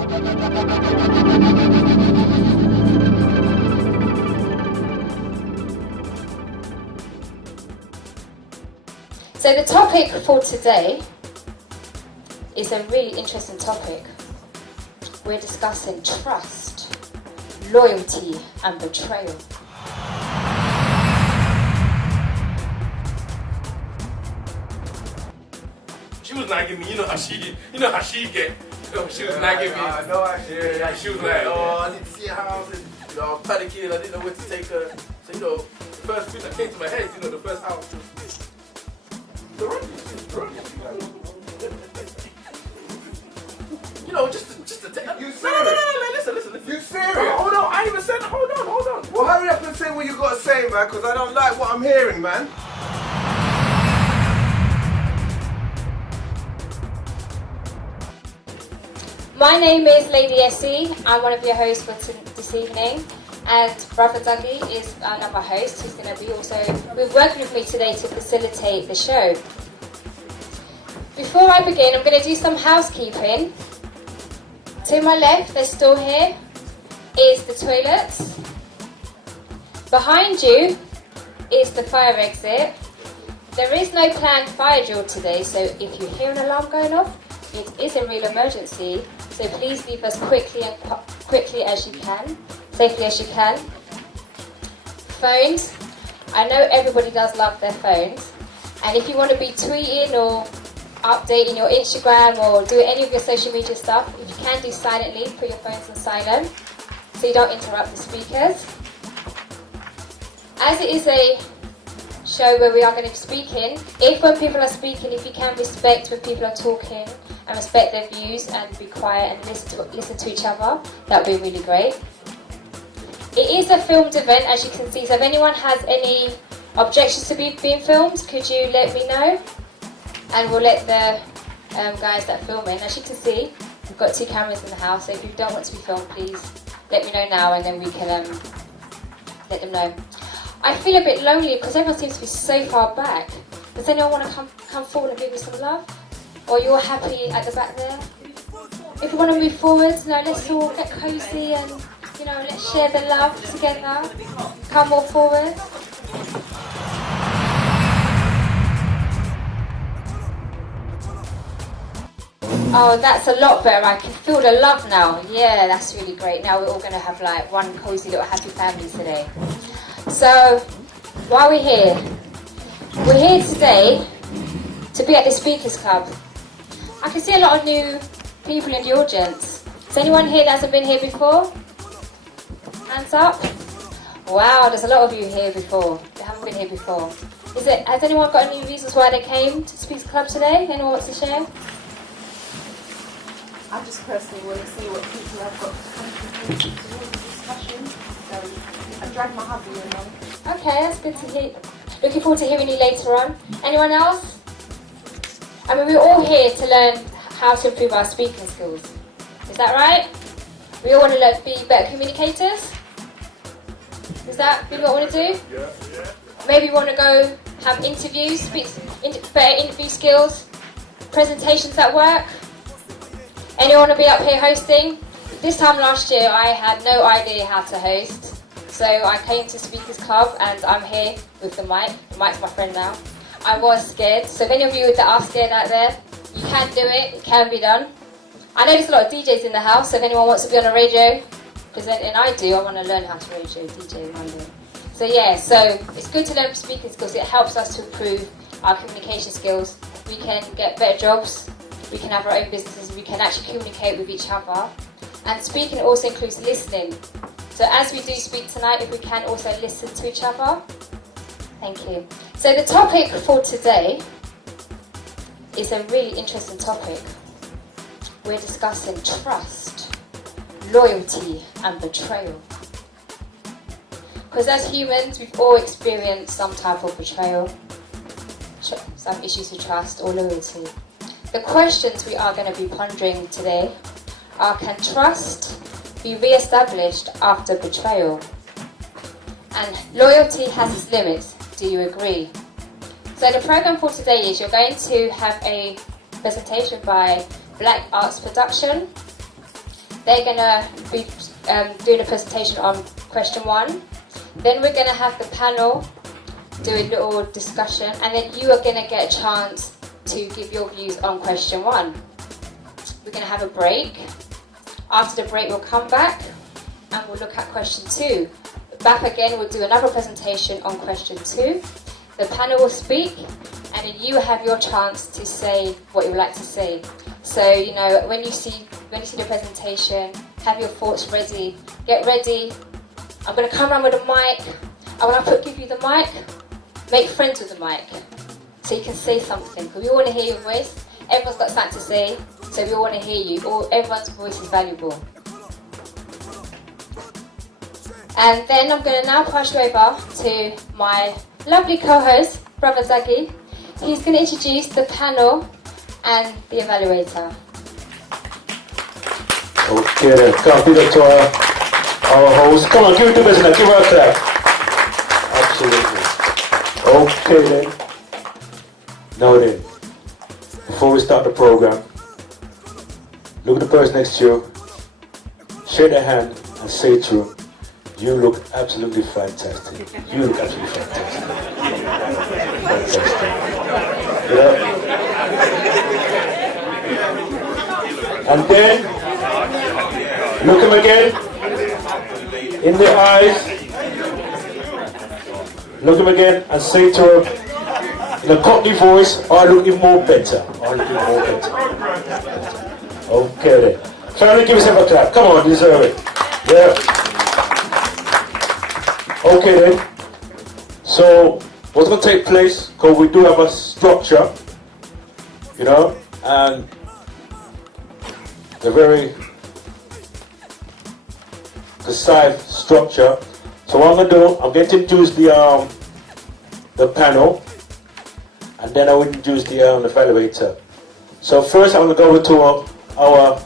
So the topic for today is a really interesting topic. We're discussing trust, loyalty and betrayal. She was nagging me, you know how she get. She was nagging me. I know I should. Yeah, she was like, oh, I need to see a house, and I was panicking. I didn't know where to take her. So the first thing that came to my head, the first house was the Ronnie. Just to take. You serious? No, listen. You serious? Hold on, I ain't even said. Hold on. Well, hurry up and say what you got to say, man, because I don't like what I'm hearing, man. My name is Lady Essie. I'm one of your hosts for this evening. And Brother Dougie is another host who's going to be also working with me today to facilitate the show. Before I begin, I'm going to do some housekeeping. To my left, there's still here, is the toilets. Behind you is the fire exit. There is no planned fire drill today, so if you hear an alarm going off, it is a real emergency. So please leave us quickly as you can, safely as you can. Phones. I know everybody does love their phones. And if you want to be tweeting or updating your Instagram or do any of your social media stuff, if you can do silently, put your phones on silent so you don't interrupt the speakers. As it is a show where we are going to be speaking, if when people are speaking, if you can respect when people are talking and respect their views and be quiet and listen to each other, that would be really great. It is a filmed event, as you can see, so if anyone has any objections to being filmed, could you let me know? And we'll let the guys that film in. As you can see, we've got 2 cameras in the house, so if you don't want to be filmed, please let me know now and then we can let them know. I feel a bit lonely because everyone seems to be so far back. Does anyone want to come forward and give me some love? Or you're happy at the back there? If you want to move forward, let's all get cozy and let's share the love together. Come more forward. Oh, that's a lot better. I can feel the love now. Yeah, that's really great. Now we're all going to have one cozy little happy family today. So, while we're here today to be at the Speakers Club. I can see a lot of new people in the audience. Is anyone here that hasn't been here before? Hands up. Wow, there's a lot of you here before. That haven't been here before. Has anyone got any reasons why they came to Speakers Club today? Anyone wants to share? I just personally want to see what people have got to contribute to the discussion. So I dragged my hubby along. Okay, that's good to hear. Looking forward to hearing you later on. Anyone else? I mean, we're all here to learn how to improve our speaking skills. Is that right? We all want to be better communicators? Is that what we want to do? Yeah. Maybe we want to go have interviews, better interview skills, presentations at work. Anyone want to be up here hosting? This time last year I had no idea how to host, so I came to Speakers Club and I'm here with the mic. The mic's my friend now. I was scared, so if any of you that are scared out there, you can do it, it can be done. I know there's a lot of DJs in the house, so if anyone wants to be on a radio presenting, I want to learn how to DJ one day. So yeah, so it's good to learn speaking skills. It helps us to improve our communication skills. We can get better jobs, we can have our own businesses, we can actually communicate with each other. And speaking also includes listening. So as we do speak tonight, if we can also listen to each other. Thank you. So the topic for today is a really interesting topic. We're discussing trust, loyalty and betrayal. Because as humans, we've all experienced some type of betrayal, some issues with trust or loyalty. The questions we are going to be pondering today are: can trust be re-established after betrayal? And loyalty has its limits. Do you agree? So the program for today is you're going to have a presentation by Black Arts Production. They're going to be doing a presentation on question 1. Then we're going to have the panel do a little discussion, and then you are going to get a chance to give your views on question 1. We're going to have a break. After the break, we'll come back and we'll look at question 2. Back again, we'll do another presentation on question 2. The panel will speak, and then you have your chance to say what you would like to say. So, you know, when you see the presentation, have your thoughts ready. Get ready. I'm going to come around with a mic. And when I give you the mic, make friends with the mic so you can say something. Because we all want to hear your voice. Everyone's got something to say, so we all want to hear you. Everyone's voice is valuable. And then I'm going to now pass you over to my lovely co-host, Brother Zaggy. He's going to introduce the panel and the evaluator. Okay then, come give it to our host. Come on, give it to Besina, give her a clap. Absolutely. Okay then. Now then, before we start the program, look at the person next to you, shake their hand and say to them, you look absolutely fantastic. You look absolutely fantastic. Fantastic. Yeah. And then, look him again, in the eyes, look him again and say to him, in a cockney voice, I looking more better. I looking more better. Okay then. Family, give yourself a clap. Come on, deserve it. Yeah. Okay then. So, what's going to take place, because we do have a structure, you know, and a very precise structure. So what I'm going to do, I'm going to introduce the panel, and then I will introduce the evaluator. So first I'm going to go over to our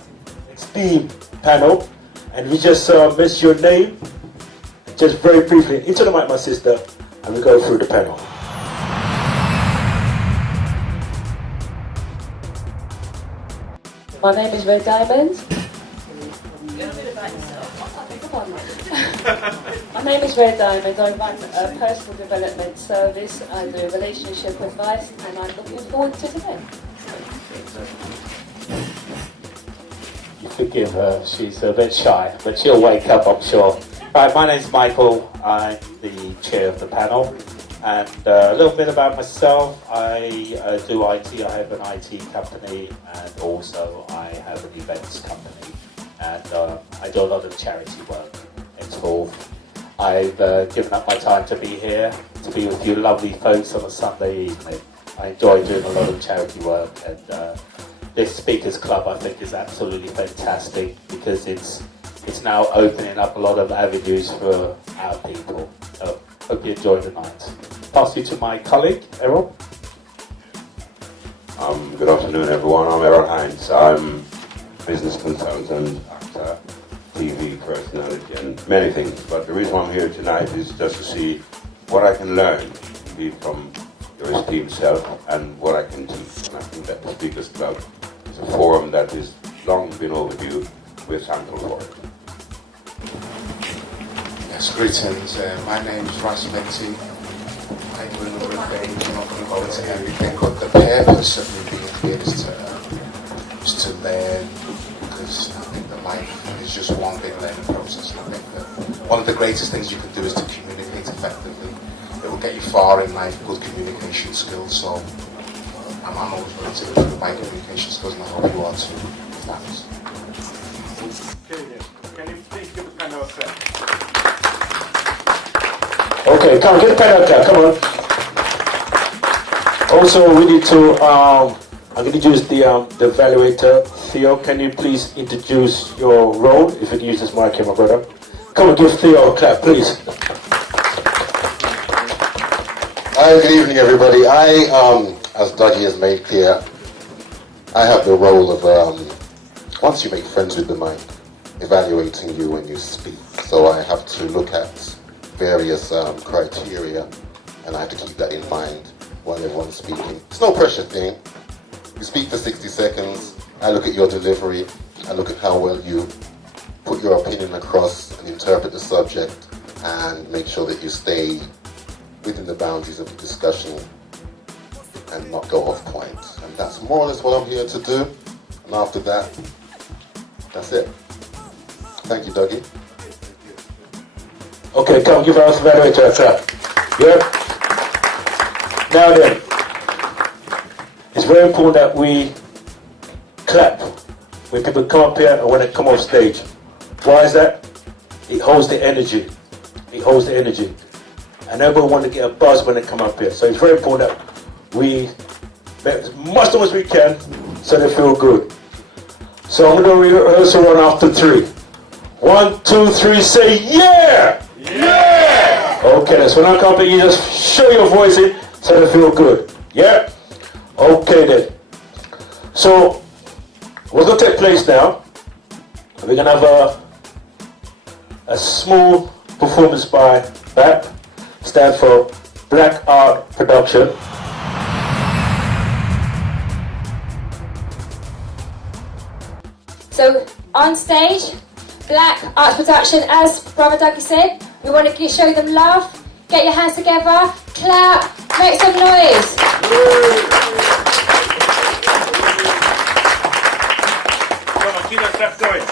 esteemed panel, and we just mention your name, just very briefly, into the mic, my sister, and we go through the panel. My name is Red Diamond. My name is Red Diamond. I run a personal development service. I do relationship advice, and I'm looking forward to today. You forgive her, she's a bit shy, but she'll wake up, I'm sure. Right, my name's Michael, I'm the chair of the panel, and a little bit about myself. I do IT, I have an IT company, and also I have an events company, and I do a lot of charity work involved. I've given up my time to be here, to be with you lovely folks on a Sunday evening. I enjoy doing a lot of charity work, and this Speakers Club I think is absolutely fantastic because it's now opening up a lot of avenues for our people. So hope you enjoy the night. Pass you to my colleague, Errol. Good afternoon everyone, I'm Errol Hines. I'm business consultant, actor, TV personality and many things. But the reason why I'm here tonight is just to see what I can learn from your esteemed self and what I can teach. And I think that the Speakers Club is a forum that has long been overdue. We're thankful for it. Yes, greetings. My name is Russ Benty. I do a number of things. I'm not going to go into everything, but the purpose of me being here is to learn, because I think that life is just one big learning process. And I think that one of the greatest things you can do is to communicate effectively. It will get you far in life, good communication skills. So I'm always willing to improve my communication skills, and I hope you are too. Thanks. Can you please give the panel a clap? Okay, come on, get the pen out there, come on. Also, we need to, I'm going to introduce the evaluator. Theo, can you please introduce your role? If you can use this mic here, my brother. Come on, give Theo a clap, please. Hi, good evening, everybody. As Dougie has made clear, I have the role of, once you make friends with the mic, evaluating you when you speak. So I have to look at various criteria, and I have to keep that in mind while everyone's speaking. It's no pressure thing. You speak for 60 seconds, I look at your delivery, I look at how well you put your opinion across and interpret the subject and make sure that you stay within the boundaries of the discussion and not go off point. And that's more or less what I'm here to do. And after that, that's it. Thank you, Dougie. Okay, come give us evaluator a clap. Yeah? Now then, it's very important that we clap when people come up here and when they come off stage. Why is that? It holds the energy. It holds the energy. And everyone wants to get a buzz when they come up here. So it's very important that we make as much as we can so they feel good. So I'm going to rehearse one after 3. 1, 2, 3, say yeah! Yeah! Okay, so when I come up here, you just show your voice in so they feel good. Yeah? Okay then. So, what's going to take place now, we're going to have a small performance by BAP, stand for Black Art Production. So on stage, Black Arts Production, as Brother Dougie said, we want to show them love. Get your hands together, clap, make some noise. Come on, keep that clap going.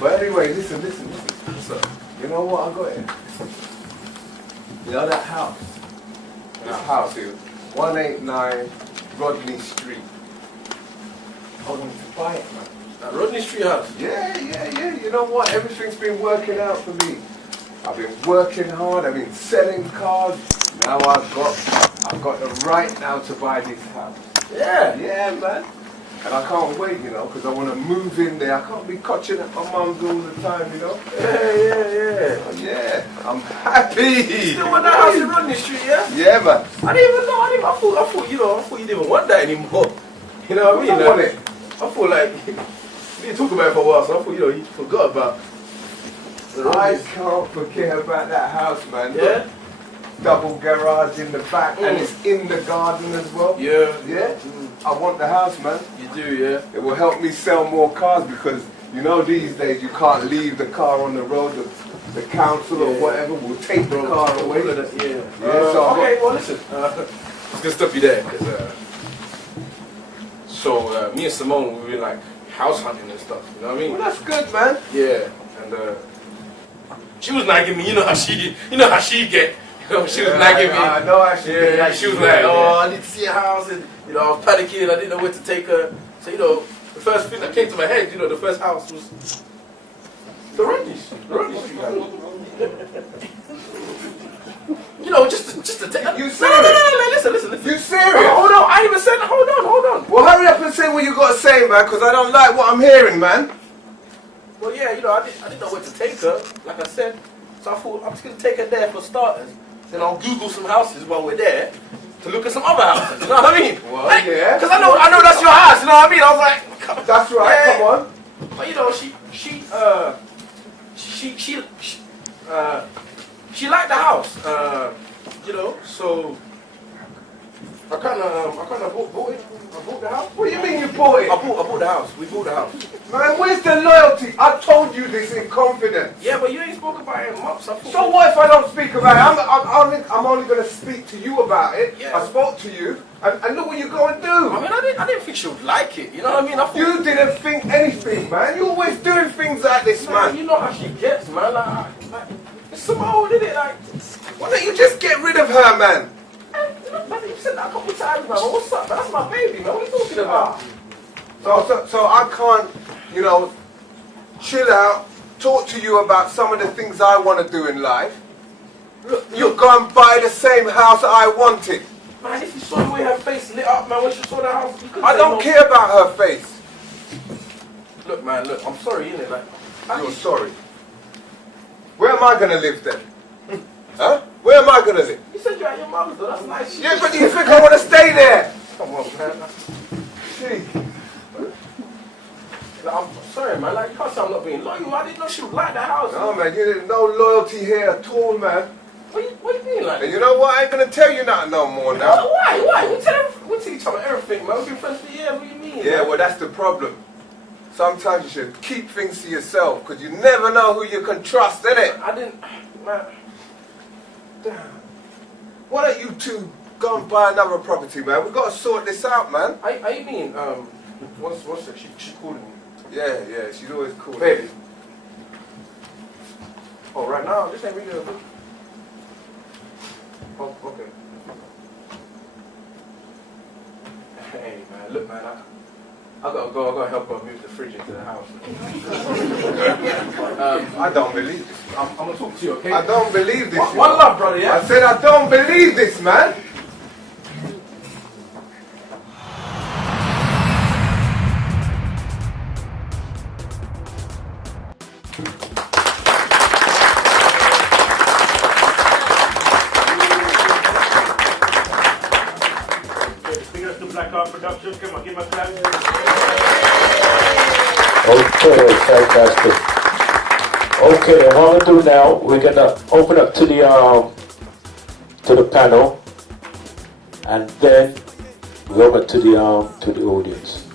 But anyway, listen. You know what I got here? You know that house? This house here, 189 Rodney Street. I want to buy it, man. That Rodney Street house. Yeah. You know what? Everything's been working out for me. I've been working hard. I've been selling cars. Now I've got the right now to buy this house. Yeah, man. And I can't wait, you know, because I want to move in there. I can't be clutching at my mum's all the time, you know. Yeah. I'm happy. You still want that house in Rodney Street, yeah? Yeah, man. I didn't even know. I thought you didn't even want that anymore. You know what I mean? I want it. I thought like we didn't talk about it for a while, so I thought you forgot about. I can't forget about that house, man. Yeah. Look, double garage in the back, and it's in the garden as well. Yeah. I want the house, man. You do, yeah. It will help me sell more cars because you know these days you can't leave the car on the road. The council or whatever will take the car away. So okay, well listen, I was gonna stop you there because so me and Simone we were like house hunting and stuff. You know what I mean? Well, that's good, man. Yeah, and She was nagging me, you know how she get. You know, she was nagging me. I know how she get. Yeah, she was like, oh, I need to see a house, and you know, I was panicking. I didn't know where to take her. So you know, the first thing that came to my head, you know, the first house was the Rodney Street. You know, just to take. You serious? No, listen. You serious? Hold on, I even said, hold on. Well, hurry up and say what you got to say, man, because I don't like what I'm hearing, man. Well, yeah, you know, I didn't know where to take her, like I said. So I thought I'm just gonna take her there for starters. Then I'll Google some houses while we're there to look at some other houses. You know what I mean? Well, like, yeah. Because I know that's your house. You know what I mean? I was like, That's right. Yeah. Come on. But you know, she liked the house. You know, so I kind of bought it. I bought the house. What do you mean you bought it? I bought the house. We bought the house. Man, where's the loyalty? I told you this in confidence. Yeah, but you ain't spoke about it in months. So what if I don't speak about it? I'm only going to speak to you about it. Yeah. I spoke to you, and look what you go and do. I mean, I didn't think she would like it. You know what I mean? I thought, You didn't think anything, man. You're always doing things like this, man. you know how she gets, man. Like it's Simone, isn't it? Like, Why don't you just get rid of her, man? man, you've said that a couple times, man. What's up, man? That's my baby, man. What are you talking about? So I can't, you know, chill out, talk to you about some of the things I want to do in life. Look, you go and buy the same house I wanted. Man, if you saw the way her face lit up, man, when she saw the house, you couldn't I say don't no. care about her face. Look, man, look, I'm sorry, innit? Like, You're sorry. Where am I going to live then? Huh? Where am I going to live? you said you're at your mum's, though. That's nice. Yeah, but you think I want to stay there? Come on, man. Gee. Like, I'm sorry, man. Like, you can't say I'm not being loyal. I didn't know she would like the house. No, man, you didn't know loyalty here at all, man. What you mean like? And you know what? I ain't gonna tell you nothing no more now. Why? We tell each other everything, man. We've been friends for years. What do you mean? Yeah, man? well, that's the problem. Sometimes you should keep things to yourself, because you never know who you can trust, innit? I didn't, man. Damn. Why don't you two go and buy another property, man? We gotta sort this out, man. I mean, what's it? She calling me. Yeah, she's always cool. Baby. Oh, right now, this ain't really a book. Oh, okay. Hey, man, look, man, I gotta help her move the fridge into the house. I don't believe this. I'm gonna talk to you, okay? I don't believe this. One love, brother, yeah? I said I don't believe this, man. Big up to Black Art Productions. Come on, give my clap. Okay, fantastic. Okay, and what we'll do now, we're gonna open up to the panel, and then we open to the audience.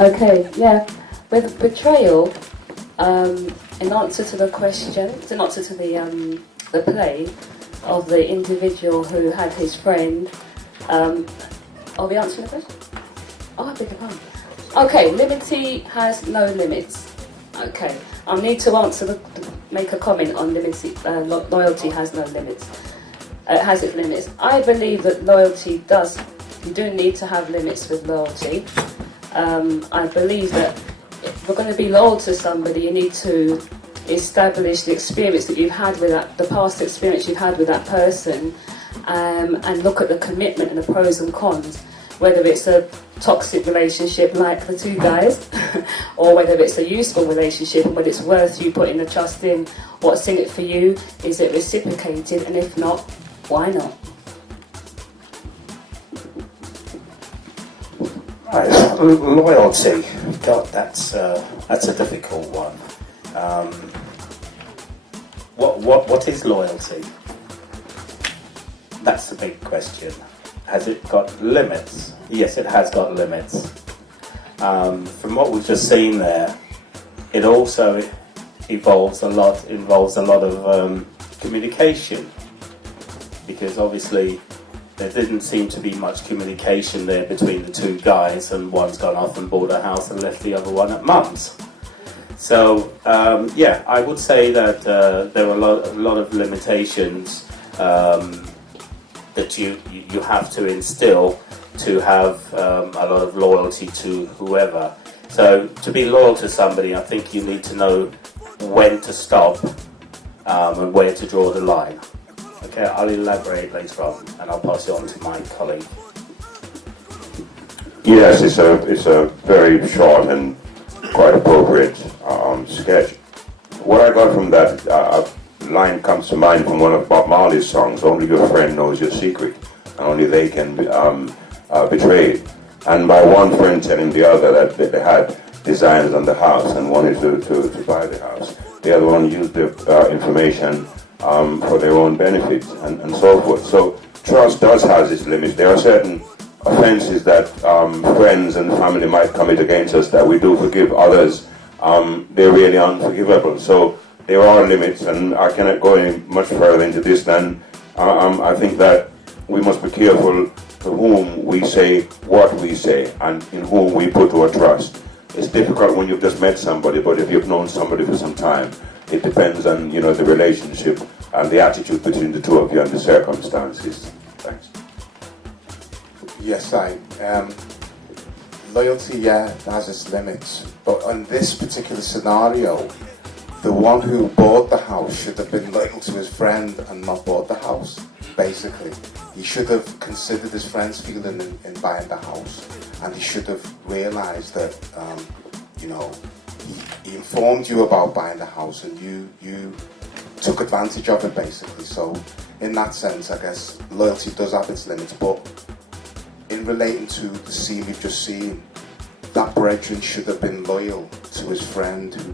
Okay, yeah. With betrayal, in answer to the question, in answer to the play of the individual who had his friend, are we answering the question? Oh, I beg your pardon. Okay, liberty has no limits. Okay, I need to make a comment on liberty. Loyalty has no limits. It has its limits. I believe that loyalty does. You do need to have limits with loyalty. I believe that if we're going to be loyal to somebody, you need to establish the experience that you've had with that, the past experience you've had with that person, and look at the commitment and the pros and cons, whether it's a toxic relationship like the two guys, or whether it's a useful relationship and whether it's worth you putting the trust in. What's in it for you? Is it reciprocated? And if not, why not? Right, loyalty. God, that's a difficult one. What is loyalty? That's the big question. Has it got limits? Yes, it has got limits. From what we've just seen there, it also involves a lot of communication, because obviously there didn't seem to be much communication there between the two guys, and one's gone off and bought a house and left the other one at mum's. So yeah, I would say that there are a lot of limitations that you have to instill to have a lot of loyalty to whoever. So to be loyal to somebody, I think you need to know when to stop and where to draw the line. Okay, I'll elaborate later on, and I'll pass it on to my colleague. Yes, it's a very short and quite appropriate sketch. What I got from that line comes to mind from one of Bob Marley's songs, "Only your friend knows your secret, and only they can betray it." And by one friend telling the other that they had designs on the house and wanted to buy the house, the other one used the information for their own benefit and so forth. So trust does have its limits. There are certain offences that friends and family might commit against us that we do forgive. Others, they're really unforgivable. So there are limits, and I cannot go any much further into this than I think that we must be careful to whom we say what we say and in whom we put our trust. It's difficult when you've just met somebody, but if you've known somebody for some time, it depends on, you know, the relationship and the attitude between the two of you and the circumstances. Thanks. Yes, loyalty, yeah, has its limits. But on this particular scenario, the one who bought the house should have been loyal to his friend and not bought the house, basically. He should have considered his friend's feeling in buying the house, and he should have realised that, you know, he informed you about buying the house, and you took advantage of it, basically. So in that sense, I guess loyalty does have its limits, but in relating to the scene we've just seen, that brethren should have been loyal to his friend who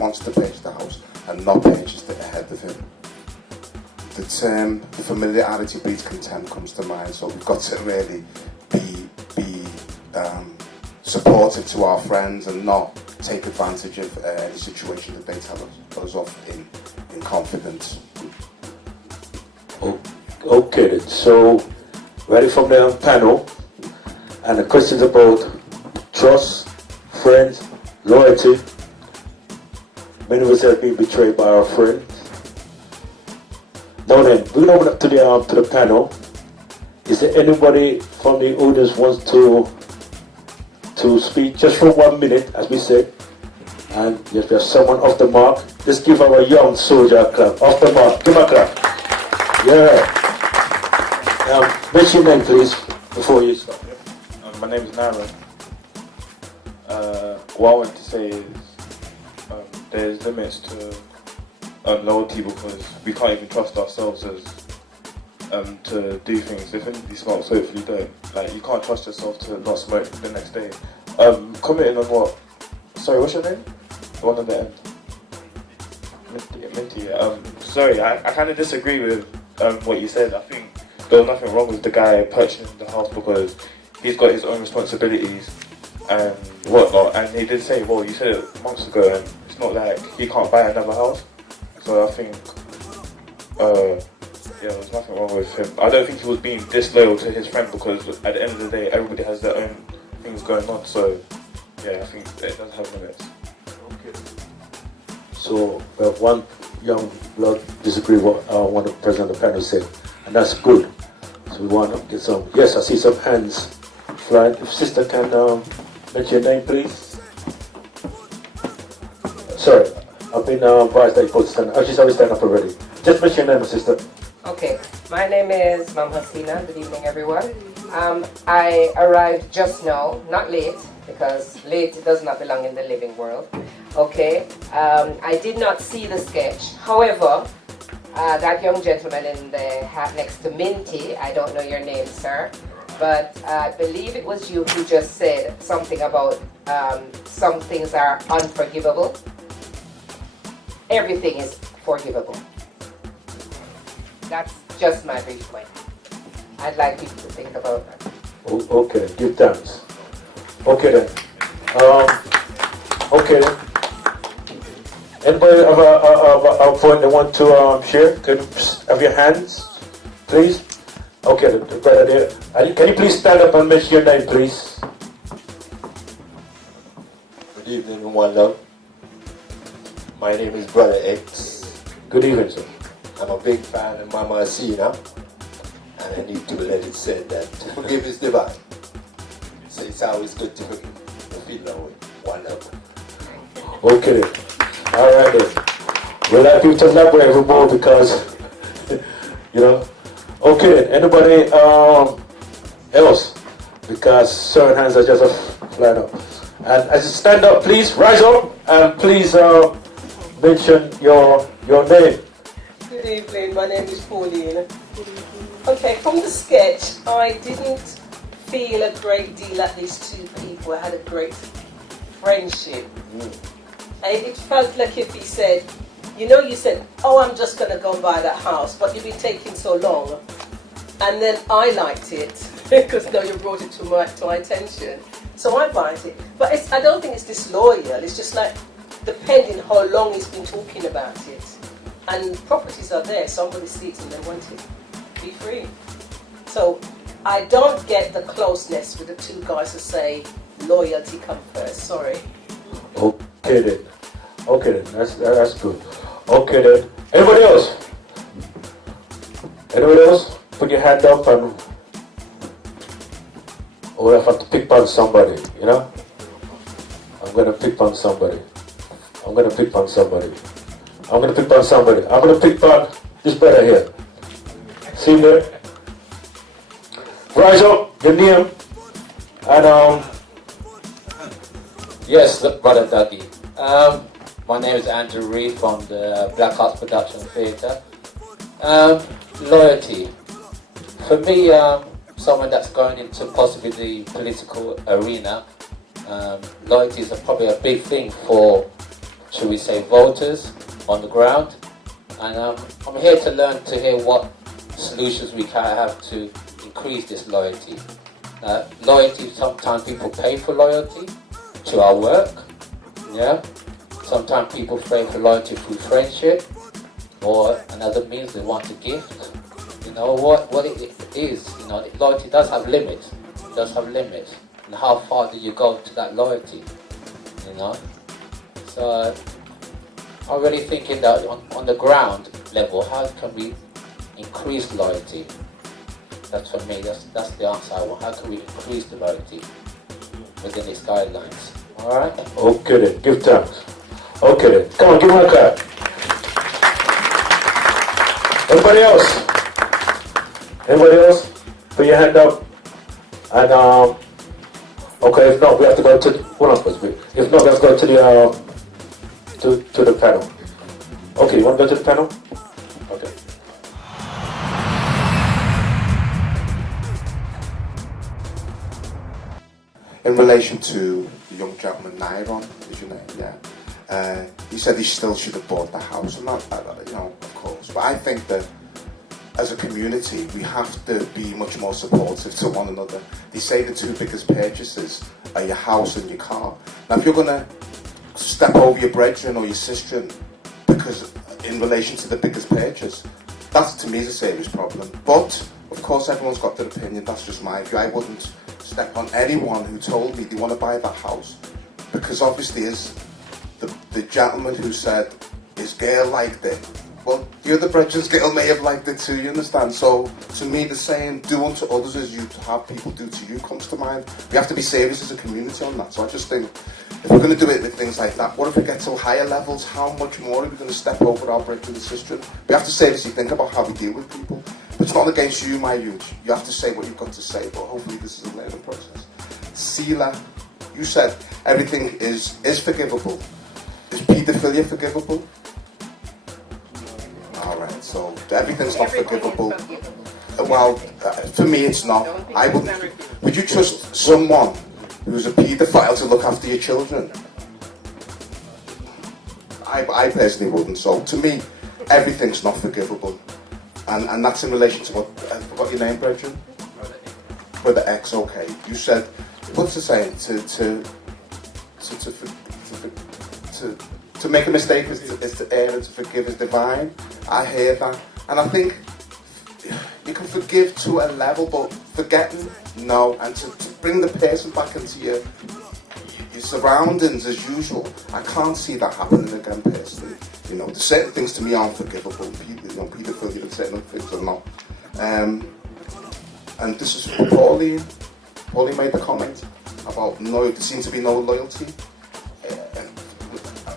wants to purchase the house and not purchased it ahead of him. The term "the familiarity breeds contempt" comes to mind, so we've got to really be supportive to our friends and not take advantage of any situation that they tell us off in confidence. Okay, then. So ready from the panel, and the questions about trust, friends, loyalty. Many of us have been betrayed by our friends. Now then, we're going to open up to the panel. Is there anybody from the audience wants to speak just for 1 minute, as we said? And if there's someone off the mark, let's give our young soldier a clap. Off the mark, give him a clap. Yeah. Mention your name, please, before you start. My name is Nara. What I want to say is there's limits to loyalty because we can't even trust ourselves as to do things. If anybody smokes, hopefully don't. Like, you can't trust yourself to not smoke the next day. Commenting on what? Sorry, what's your name? The one at the end. Minty. Sorry, I kind of disagree with what you said. I think there was nothing wrong with the guy purchasing the house because he's got his own responsibilities and whatnot. And he did say, well, you said it months ago, and it's not like he can't buy another house. So I think, there's nothing wrong with him. I don't think he was being disloyal to his friend because at the end of the day, everybody has their own things going on. So, yeah, I think it does have limits. Okay. So, we have one young blood disagree with what one of the president of the panel said, and that's good. So we want to get some. Yes, I see some hands flying. If sister can mention your name, please. Sorry, I've been advised that you're supposed to stand up. Oh, she's already stand up already. Just mention your name, sister. Okay, my name is Mam Hasina. Good evening, everyone. I arrived just now, not late, because late does not belong in the living world. Okay, I did not see the sketch. However, that young gentleman in the hat next to Minty, I don't know your name, sir, but I believe it was you who just said something about some things are unforgivable. Everything is forgivable. That's just my brief point. I'd like people to think about that. Okay, give thanks. Okay then. Okay then. Anybody have a point they want to share? Can you have your hands, please? Okay, the brother there. Can you please stand up and mention your name, please? Good evening, one love. My name is Brother X. Good evening, sir. I'm a big fan of Mama Asina, and I need to let it said that forgive is divine. So it's always good to forgive. I feel that way. One love. Okay. All right then. We'll like you to elaborate a little more because, you know. Okay then. Anybody else? Because certain hands are just flying up. And as you stand up, please rise up and please mention your name. Good evening, my name is Pauline. Okay, from the sketch, I didn't feel a great deal that these two people had a great friendship. It felt like if he said, you said, oh, I'm just going to go and buy that house, but you've been taking so long. And then I liked it, because now you brought it to my attention. So I bought it. But I don't think it's disloyal, it's just like, depending how long he's been talking about it. And properties are there, somebody sees and they want it. Be free. So I don't get the closeness with the two guys who say loyalty comes first. Sorry. Okay then. Okay then. That's good. Okay then. Anybody else? Anybody else? Put your hand up and or if I have to pick on somebody, you know? I'm gonna pick on somebody. I'm gonna pick on somebody. I'm gonna pick on somebody. I'm gonna pick on this brother here. See him there? Rise up, your name, and Yes, brother Dougie. My name is Andrew Reed from the Black Arts Production Theatre. Loyalty. For me, someone that's going into possibly the political arena, Loyalty is probably a big thing for, should we say, voters on the ground. And I'm here to learn to hear what solutions we can have to increase this loyalty. Loyalty, sometimes people pay for loyalty to our work. Yeah. Sometimes people pay for loyalty through friendship, or another means they want a gift. You know what it is. You know, loyalty does have limits. It does have limits. And how far do you go to that loyalty? You know. So I'm really thinking that on the ground level, how can we increase loyalty? That's for me. That's the answer I want. How can we increase the loyalty within these guidelines? All right. Okay then. Give thanks. Okay then. Come on, give me a card. Anybody else? Anybody else? Put your hand up. And okay, if not, we have to go to if not, let's go to the to the panel. Okay, you want to go to the panel? Okay. In relation to the young gentleman, Nairon, is your name, yeah. He said he still should have bought the house, and that, you know, of course. But I think that as a community, we have to be much more supportive to one another. They say the two biggest purchases are your house and your car. Now, if you're going to step over your brethren or your sister because in relation to the biggest purchase, that to me is a serious problem. But, of course, everyone's got their opinion. That's just my view. I wouldn't step on anyone who told me they want to buy that house, because obviously as the gentleman who said his girl liked it, well, the other brethren's girl may have liked it too, you understand? So to me the saying, do unto others as you have people do to you, comes to mind. We have to be serious as a community on that. So I just think if we're going to do it with things like that, what if we get to higher levels? How much more are we going to step over our brethren and sisters? We have to seriously think about how we deal with people. It's not against you, my youth. You have to say what you've got to say, but hopefully this is a learning process. Sila, you said everything is forgivable. Is paedophilia forgivable? Alright, so everything's not forgivable. Well, for me it's not. I wouldn't. Would you trust someone who's a paedophile to look after your children? I personally wouldn't. So to me, everything's not forgivable. And that's in relation to what your name, Brethren? Brother X, okay. You said, what's the saying? To make a mistake is to err, and to forgive is divine. I hear that. And I think you can forgive to a level, but forgetting, no. And to bring the person back into your surroundings as usual, I can't see that happening again personally. You know, there's certain things to me aren't forgivable. Paedophilia and certain things are not. And this is for Pauline. Pauline made the comment about there seems to be no loyalty.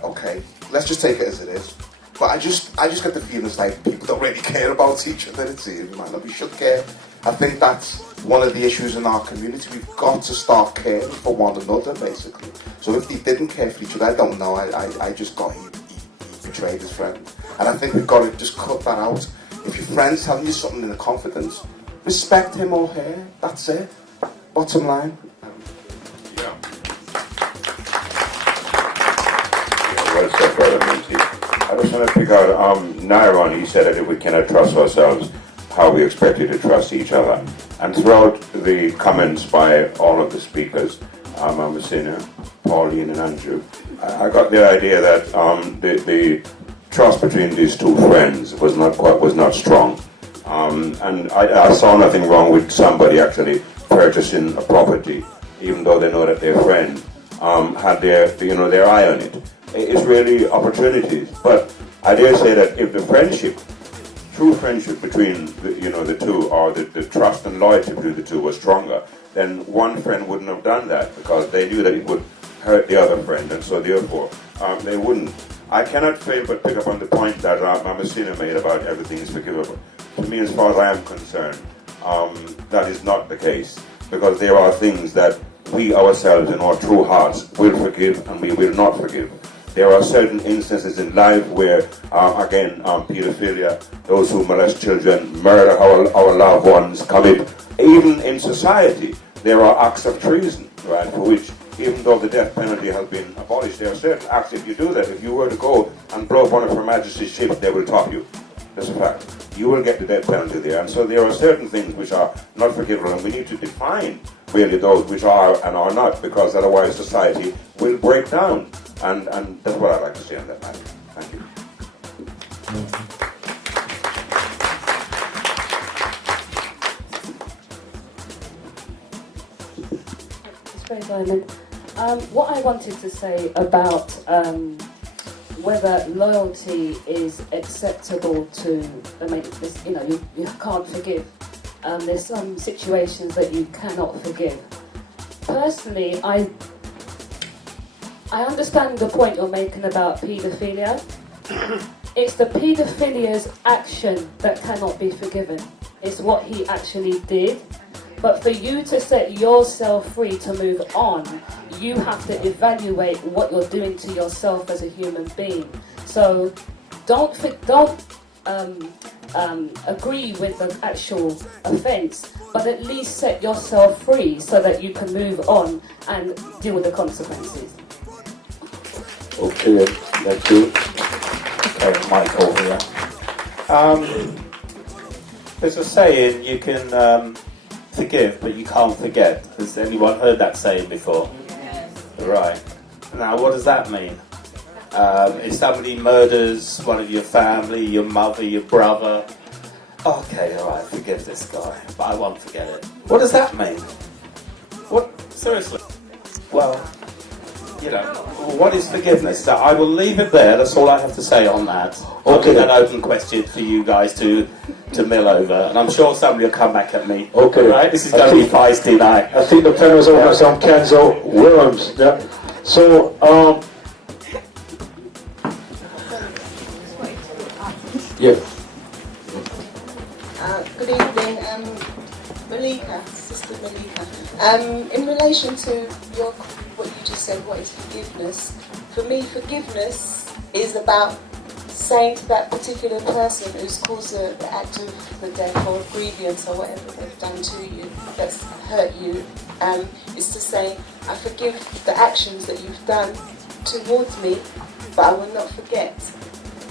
Okay, let's just take it as it is. But I just get the feeling it's like people don't really care about each other, it seems, man. We should care. I think that's one of the issues in our community. We've got to start caring for one another, basically. So if they didn't care for each other, I don't know. I just got he betrayed his friend. And I think we've got to just cut that out. If your friend's telling you something in a confidence, respect him or her. That's it. Bottom line. Yeah. Well said, Brother Minty. I just want to pick out Nairon. He said that if we cannot trust ourselves, how we expect you to trust each other. And throughout the comments by all of the speakers, Messina, Pauline and Andrew, I got the idea that the trust between these two friends was not strong. And I saw nothing wrong with somebody actually purchasing a property, even though they know that their friend had their eye on it. It's really opportunities. But I dare say that if the true friendship between the two, or the trust and loyalty between the two was stronger, then one friend wouldn't have done that because they knew that it would hurt the other friend, and so therefore they wouldn't. I cannot fail but pick up on the point that Messina made about everything is forgivable. To me, as far as I am concerned, that is not the case, because there are things that we ourselves in our true hearts will forgive and we will not forgive. There are certain instances in life where, again, pedophilia, those who molest children, murder our loved ones, commit, even in society, there are acts of treason, right, for which even though the death penalty has been abolished, there are certain acts, if you do that, if you were to go and blow up one of Her Majesty's ships, they will top you. That's a fact. You will get the death penalty there. And so there are certain things which are not forgivable, and we need to define really those which are and are not, because otherwise society will break down. And that's what I'd like to say on that matter. Thank you. What I wanted to say about whether loyalty is acceptable to, I mean, this, you know, you can't forgive. There's some situations that you cannot forgive. Personally, I understand the point you're making about paedophilia. It's the paedophilia's action that cannot be forgiven. It's what he actually did. But for you to set yourself free to move on, you have to evaluate what you're doing to yourself as a human being. So don't agree with the actual offence, but at least set yourself free so that you can move on and deal with the consequences. Okay, thank you. Okay, Michael here. There's a saying, you can forgive, but you can't forget. Has anyone heard that saying before? Yes. Right. Now, what does that mean? If somebody murders one of your family, your mother, your brother, okay, all right, forgive this guy, but I won't forget it. What does that mean? What? Seriously? Well, you know, what is forgiveness? So I will leave it there. That's all I have to say on that. Okay, an open question for you guys to mill over, and I'm sure somebody will come back at me. Okay, right? This is going to be feisty night. I think the panel's over some cans of worms. Yeah. So, yeah. Good evening, Malika, Sister Malika. In relation to what you just said, what is forgiveness? For me, forgiveness is about saying to that particular person who's caused the act of the death or grievance or whatever they've done to you, that's hurt you, is to say, I forgive the actions that you've done towards me, but I will not forget.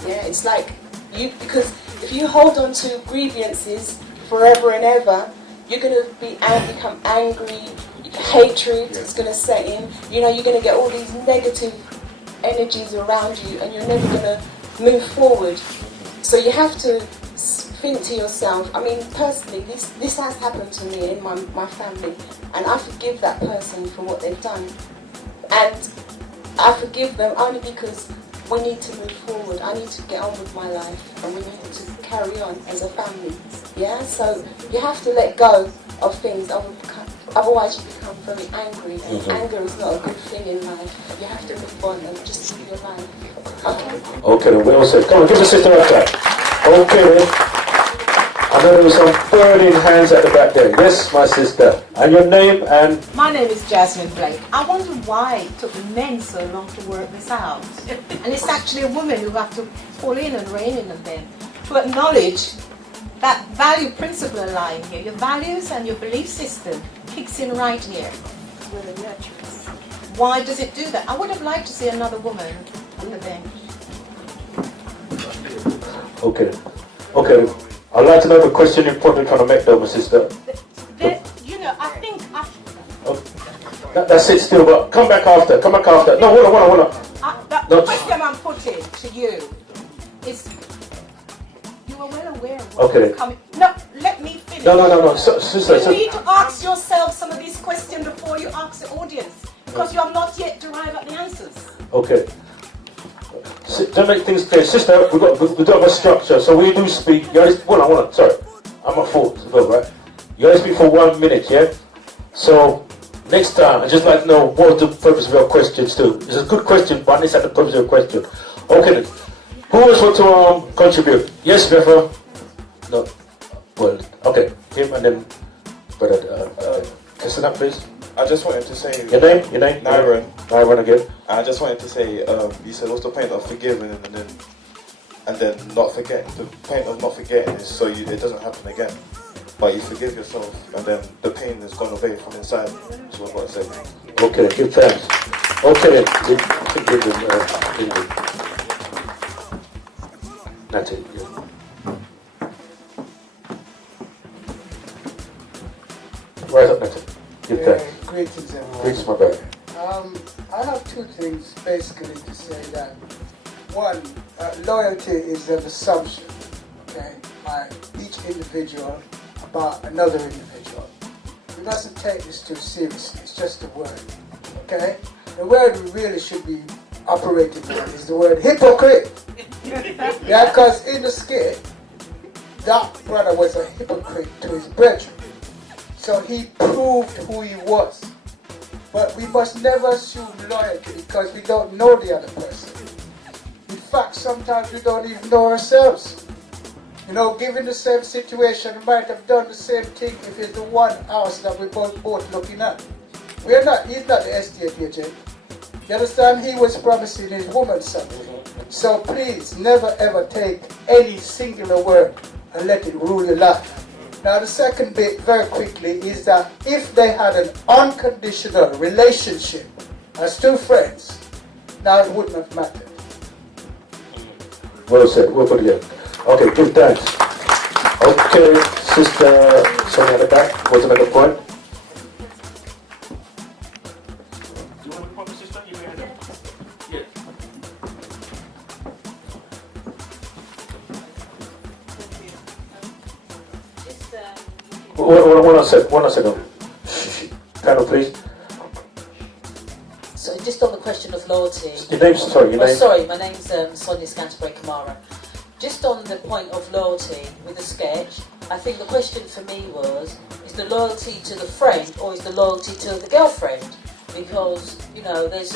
Yeah, it's like because if you hold on to grievances forever and ever, you're going to become angry, hatred is going to set in, you know, you're going to get all these negative energies around you and you're never going to move forward. So you have to think to yourself, I mean, personally, this has happened to me in my family, and I forgive that person for what they've done. And I forgive them only because we need to move forward. I need to get on with my life, and we need to carry on as a family. Yeah, so you have to let go of things, otherwise you become very angry, and anger is not a good thing in life. You have to move on and just live your life. Okay? Okay, then, well said. Come on, give the sister a clap. Okay, then. I know there were some burning hands at the back there. Yes, my sister. And your name and... My name is Jasmine Blake. I wonder why it took men so long to work this out. And it's actually a woman who have to pull in and rein in on them to acknowledge that value principle lying here. Your values and your belief system kicks in right here. Why does it do that? I would have liked to see another woman on the bench. Okay. Okay. I'd like to know the question you're probably trying to make though, my sister. You know, I think... That's it still, but come back after. Come back after. No, hold on. The question I'm putting to you is... You are well aware of what is coming... No, let me finish. No. Sister, you need to ask yourself some of these questions before you ask the audience, because you have not yet derived at the answers. Okay. To make things clear, sister, we got a structure. So when you do speak, you only hold on. Sorry, I'm a fool to go, right? You only speak for 1 minute, yeah. So next time, I'd just like to know what the purpose of your questions too. It's a good question, but it's at the purpose of your question. Okay, then. Who else want to contribute? Yes, Beffa. No. Well, okay. Him and then, brother. Listen up, please. I just wanted to say... Your name? Nyron again. I just wanted to say, you said what's the point of forgiving and then not forgetting? The point of not forgetting is so it doesn't happen again. but you forgive yourself, and then the pain has gone away from inside. That's what I've got to say. Okay, give thanks. Okay, give them, that's it. Yeah. Rise up, Nathan. Give thanks. Greetings, everyone. Greetings, my brother. I have two things basically to say that. One, loyalty is an assumption, okay, by each individual about another individual. We mustn't take this too seriously. It's just a word, okay? The word we really should be operating with is the word hypocrite. Yeah, because in the skit, that brother was a hypocrite to his brethren. So he proved who he was. But we must never assume loyalty because we don't know the other person. In fact, sometimes we don't even know ourselves. You know, given the same situation, we might have done the same thing if it's the one house that we're both looking at. He's not the estate agent. You understand? He was promising his woman something. So please, never ever take any singular word and let it rule your life. Now the second bit, very quickly, is that if they had an unconditional relationship as two friends, now it wouldn't have mattered. Well said. Well put together. Okay, give thanks. Okay, Sister Sonia at the back, what's another point? Do you want to pop, sister? You may have it. Yeah. One second. Panel, please. So just on the question of loyalty. Your name, sorry, your name. Sorry, my name's Sonia Scansbury Kamara. Just on the point of loyalty with the sketch, I think the question for me was, is the loyalty to the friend or is the loyalty to the girlfriend? Because, you know, there's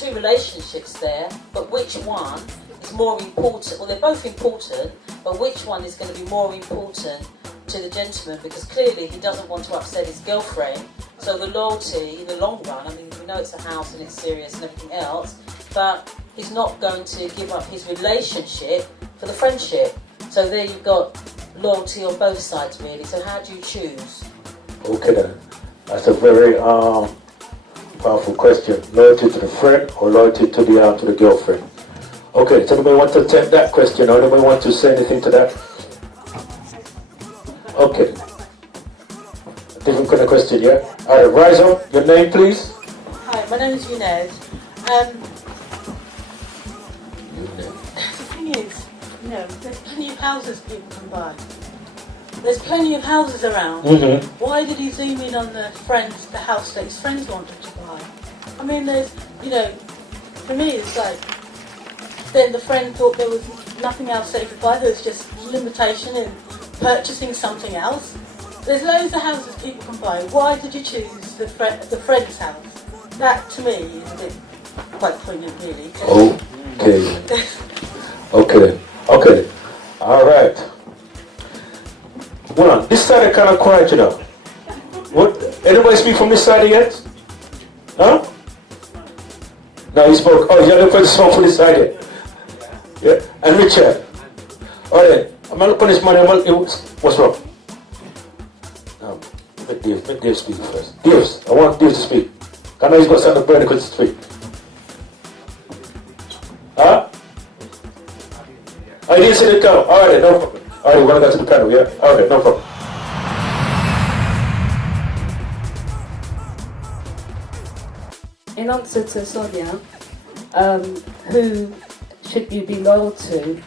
two relationships there, but which one is more important? Well, they're both important, but which one is going to be more important to the gentleman? Because clearly he doesn't want to upset his girlfriend. So the loyalty in the long run, I mean, we know it's a house and it's serious and everything else, but he's not going to give up his relationship for the friendship. So there you've got loyalty on both sides, really. So how do you choose? Okay then. That's a very powerful question. Loyalty to the friend or loyalty to the girlfriend? Okay, does anybody want to attempt that question or anybody want to say anything to that? Okay. Different kind of question, yeah? Alright, rise up. Your name, please? Hi, my name is Yunez. The thing is, you know, there's plenty of houses people can buy. There's plenty of houses around. Mm-hmm. Why did he zoom in on the house that his friends wanted to buy? I mean, there's, you know, for me it's like, then the friend thought there was nothing else they could buy, there was just limitation in purchasing something else. There's loads of houses people can buy. Why did you choose the friend's house? That to me is a bit quite poignant, really. Okay. Okay. Okay. Alright. Hold on. This side is kind of quiet, you know. What? Anybody speak from this side yet? Huh? No, he spoke. Oh, you're looking for the smoke from this side yet? Yeah. And Richard. Alright. I'm not looking this money. What's wrong? Let Dave speak first. Dave, I want Dave to speak. I know he's got something burning because to speak. Huh? I didn't see the count. Alright, no problem. Alright, we're gonna go to the panel, yeah? Alright, no problem. In answer to Sonia, who should you be loyal to?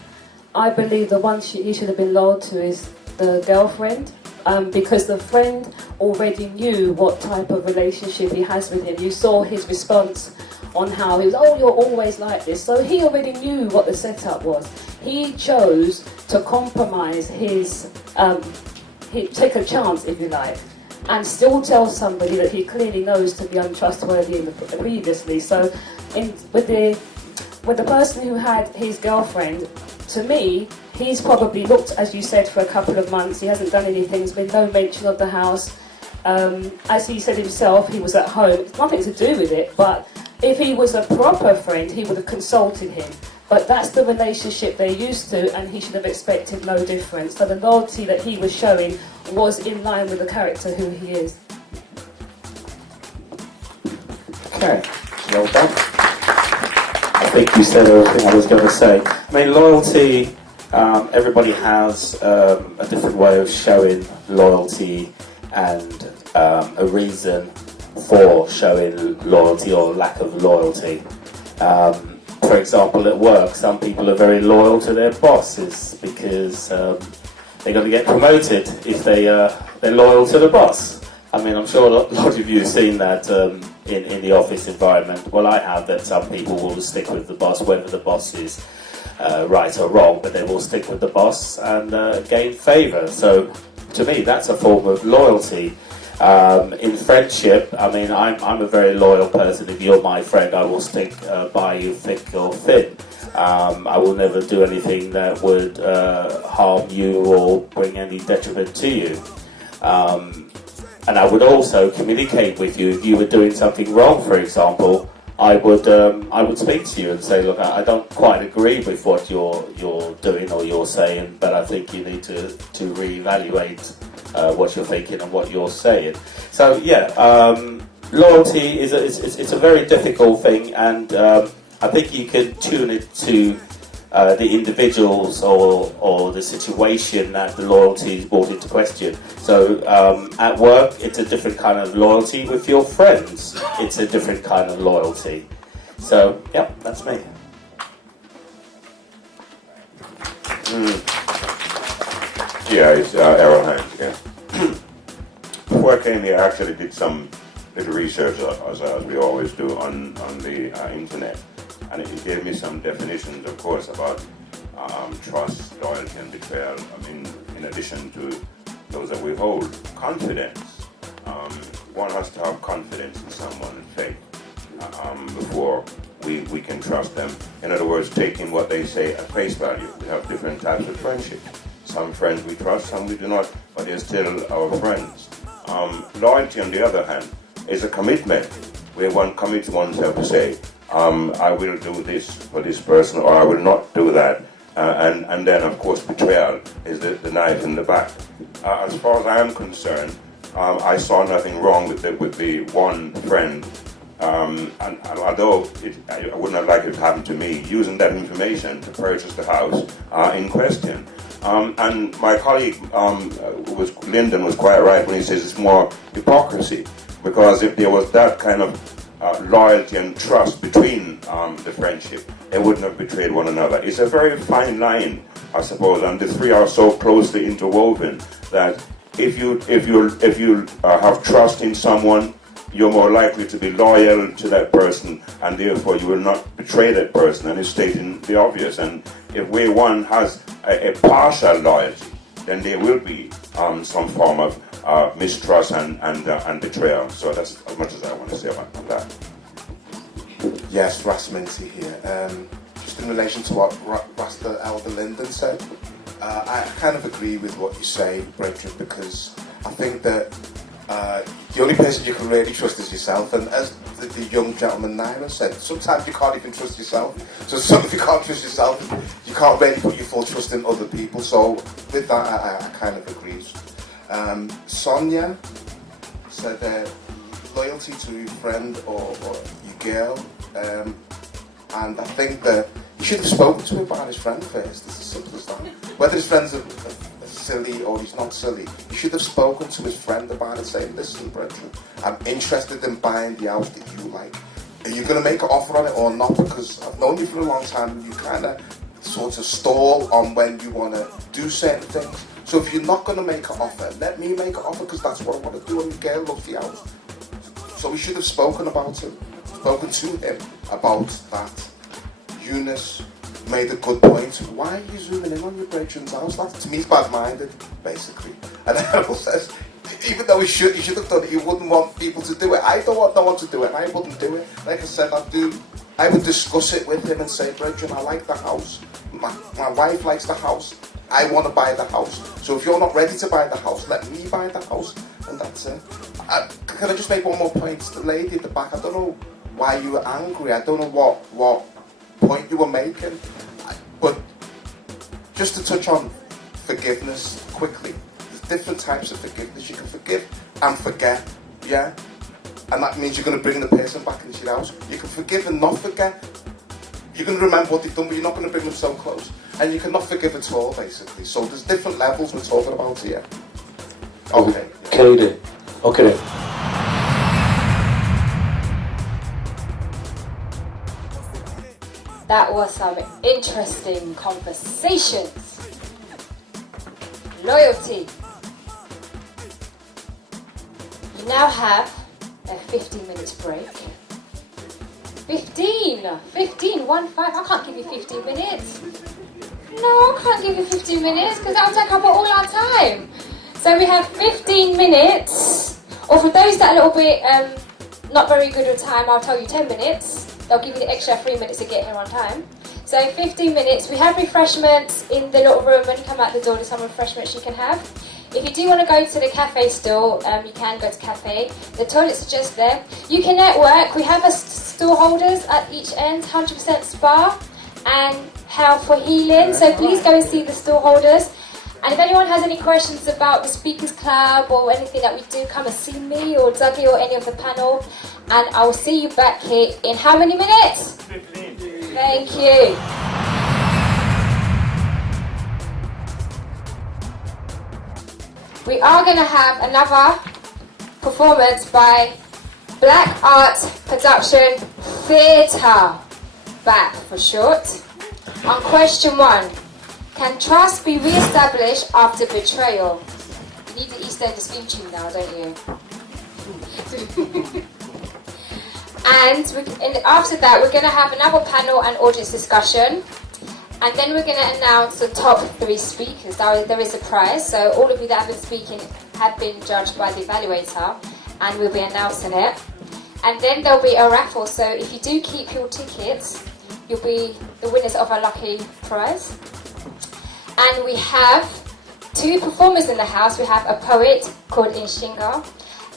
I believe the one you should have been loyal to is the girlfriend. Because the friend already knew what type of relationship he has with him. You saw his response on how he was, oh, you're always like this. So he already knew what the setup was. He chose to compromise take a chance, if you like, and still tell somebody that he clearly knows to be untrustworthy previously. So with the person who had his girlfriend, to me, he's probably looked, as you said, for a couple of months. He hasn't done anything. There's been no mention of the house. As he said himself, he was at home. It's nothing to do with it, but if he was a proper friend, he would have consulted him. But that's the relationship they're used to, and he should have expected no difference. So the loyalty that he was showing was in line with the character who he is. Okay, well done. I think you said everything I was going to say. I mean, loyalty, everybody has a different way of showing loyalty and a reason for showing loyalty or lack of loyalty. For example, at work, some people are very loyal to their bosses because they're going to get promoted if they're loyal to the boss. I mean, I'm sure a lot of you have seen that in the office environment. Well, I have, that some people will stick with the boss, whether the boss is right or wrong, but they will stick with the boss and gain favour. So, to me, that's a form of loyalty. In friendship, I mean, I'm a very loyal person. If you're my friend, I will stick by you thick or thin. I will never do anything that would harm you or bring any detriment to you. And I would also communicate with you if you were doing something wrong, for example. I would speak to you and say, look, I don't quite agree with what you're doing or you're saying, but I think you need to reevaluate what you're thinking and what you're saying. So yeah, loyalty it's a very difficult thing, and I think you can tune it to the individuals or the situation that the loyalty is brought into question. So at work, it's a different kind of loyalty. With your friends, it's a different kind of loyalty. So yeah, that's me. Yeah, it's Errol Hines again. Before I came here, I actually did some little research, as we always do, on the internet. And it gave me some definitions, of course, about trust, loyalty, and betrayal. I mean, in addition to those that we hold, confidence. One has to have confidence in someone and faith before we can trust them. In other words, taking what they say at face value. We have different types of friendship. Some friends we trust, some we do not, but they're still our friends. Loyalty, on the other hand, is a commitment where one commits oneself to say, I will do this for this person, or I will not do that. And then, of course, betrayal is the knife in the back. As far as I am concerned, I saw nothing wrong with the one friend, and although I wouldn't have liked it to happen to me, using that information to purchase the house in question. And my colleague, Lyndon, was quite right when he says it's more hypocrisy, because if there was that kind of loyalty and trust between the friendship, they wouldn't have betrayed one another. It's a very fine line, I suppose, and the three are so closely interwoven that if you have trust in someone, you're more likely to be loyal to that person, and therefore you will not betray that person, and it's stating the obvious. And if way one has a partial loyalty, then there will be some form of mistrust and betrayal. So that's as much as I want to say about that. Yes, Ras Minty here. Just in relation to what Rasta Elder Lyndon said, I kind of agree with what you say, Brendan, because I think that the only person you can really trust is yourself. And as the young gentleman Nyman said, sometimes you can't even trust yourself. So if you can't trust yourself, you can't really put your full trust in other people. So with that, I kind of agree. Sonia said loyalty to your friend or your girl, and I think that you should have spoken to him about his friend first. It's as simple as that. Whether his friends are silly or he's not silly, you should have spoken to his friend about it, saying, listen, Brendan, I'm interested in buying the house that you like. Are you going to make an offer on it or not? Because I've known you for a long time and you kind of sort of stall on when you want to do certain things. So if you're not going to make an offer, let me make an offer, because that's what I want to do, and the girl loves the house. So we should have spoken to him about that. Eunice made a good point. Why are you zooming in on your Brendan's house? That, to me, is bad-minded, basically. And Errol says, even though he should have done it, he wouldn't want people to do it. I don't want no one to do it, and I wouldn't do it. Like I said, I would discuss it with him and say, Brendan, I like the house. My wife likes the house. I want to buy the house. So if you're not ready to buy the house, let me buy the house. And that's it. Can I just make one more point? The lady at the back, I don't know why you were angry. I don't know what point you were making. But just to touch on forgiveness quickly, there's different types of forgiveness. You can forgive and forget, yeah? And that means you're going to bring the person back into your house. You can forgive and not forget. You're going to remember what they've done, but you're not going to bring them so close. And you cannot forgive at all, basically. So there's different levels we're talking about here. Okay. Okay then. Okay then. That was some interesting conversations. Loyalty. You now have a 15 minutes break. 15, 1, 5. I can't give you 15 minutes. No, I can't give you 15 minutes because that will take up all our time. So we have 15 minutes, or for those that are a little bit not very good with time, I'll tell you 10 minutes. They'll give you the extra 3 minutes to get here on time. So 15 minutes. We have refreshments in the little room. When you come out the door, there's some refreshments you can have. If you do want to go to the cafe still, you can go to cafe. The toilets are just there. You can network. We have a store holders at each end, 100% spa and health for healing. So please go and see the store holders. And if anyone has any questions about the Speakers Club or anything that we do, come and see me or Dougie or any of the panel. And I will see you back here in how many minutes? 15. Thank you. We are going to have another performance by Black Art Production Theatre, BAP for short. On question 1, can trust be re-established after betrayal? You need the EastEnders theme tune now, don't you? And after that, we're going to have another panel and audience discussion. And then we're going to announce the top 3 speakers. There is a prize, so all of you that have been speaking have been judged by the evaluator, and we'll be announcing it. And then there'll be a raffle, so if you do keep your tickets, you'll be the winners of a lucky prize. And we have 2 performers in the house. We have a poet called Inshinga,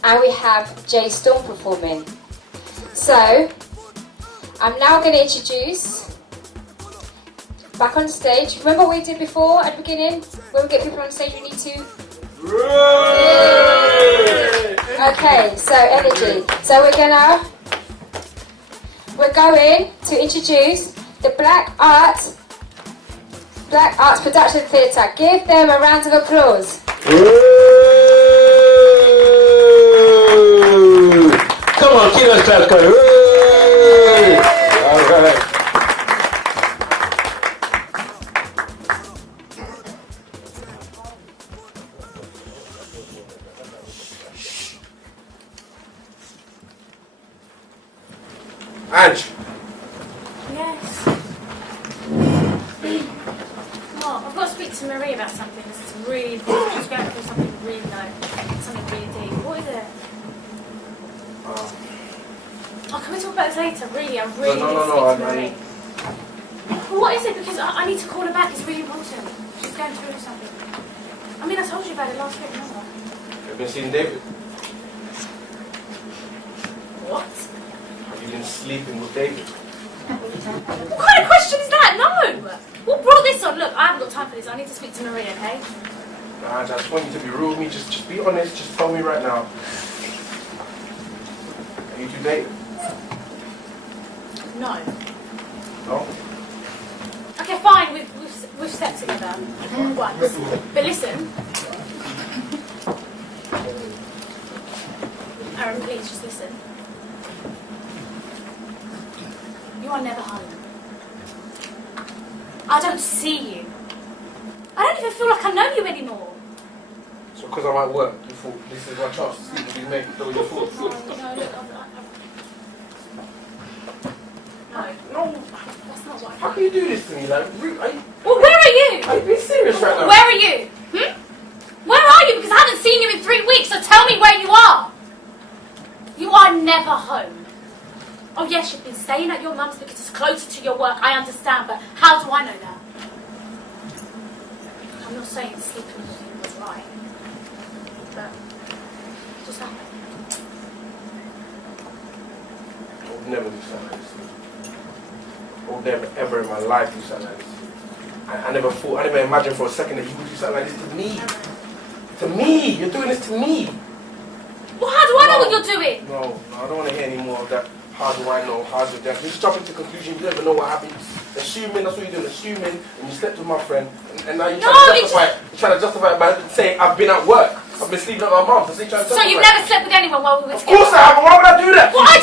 and we have Jay Storm performing. So, I'm now going to introduce, back on stage. Remember what we did before at the beginning? When we get people on stage, we need to... Okay, so energy. So we're going to introduce the Black Arts Production Theatre. Give them a round of applause. Come on, keep those claps going. All right. Ange. Yes. Well, I've got to speak to Marie about something. This is really important. She's going through something really something really deep. What is it? Oh, can we talk about this later? Really, I really need to speak to Marie. Well, what is it? Because I need to call her back. It's really important. She's going through something. I mean, I told you about it last week, remember? Have you been seeing David? What? Have you been sleeping with David? What kind of question is that? No! What brought this on? Look, I haven't got time for this. I need to speak to Marie, okay? Nah, I just want you to be real with me. Just be honest. Just tell me right now. Are you 2 dating? No. No? Okay, fine. We've slept together once. But listen. Aaron, please just listen. You are never home. I don't see you. I don't even feel like I know you anymore. So because I'm at work, you thought this is my chance to sleep with these mates? That was your fault? No, look, no, that's not what I How can you do this to me? Like, are you... Well, where are you? Are you being serious right now? Where are you? Where are you? Because I haven't seen you in 3 weeks, so tell me where you are. You are never home. Oh yes, you've been staying at your mum's because it's closer to your work, I understand, but how do I know that? I'm not saying sleeping with you was right, but it just happened. I would never do something like this. I would never ever in my life do something like this. I never imagined for a second that you would do something like this to me. To me! You're doing this to me! Well, how do I know what you're doing? No, I don't want to hear any more of that. How do I know? How do that? You just jump into conclusions. You don't even know what happened. Assuming, that's what you're doing. Assuming, and you slept with my friend, and now you're trying to justify it by saying I've been at work. I've been sleeping at my mum's. So you've never slept with anyone while we were together? Of course I have. Why would I do that? Well, I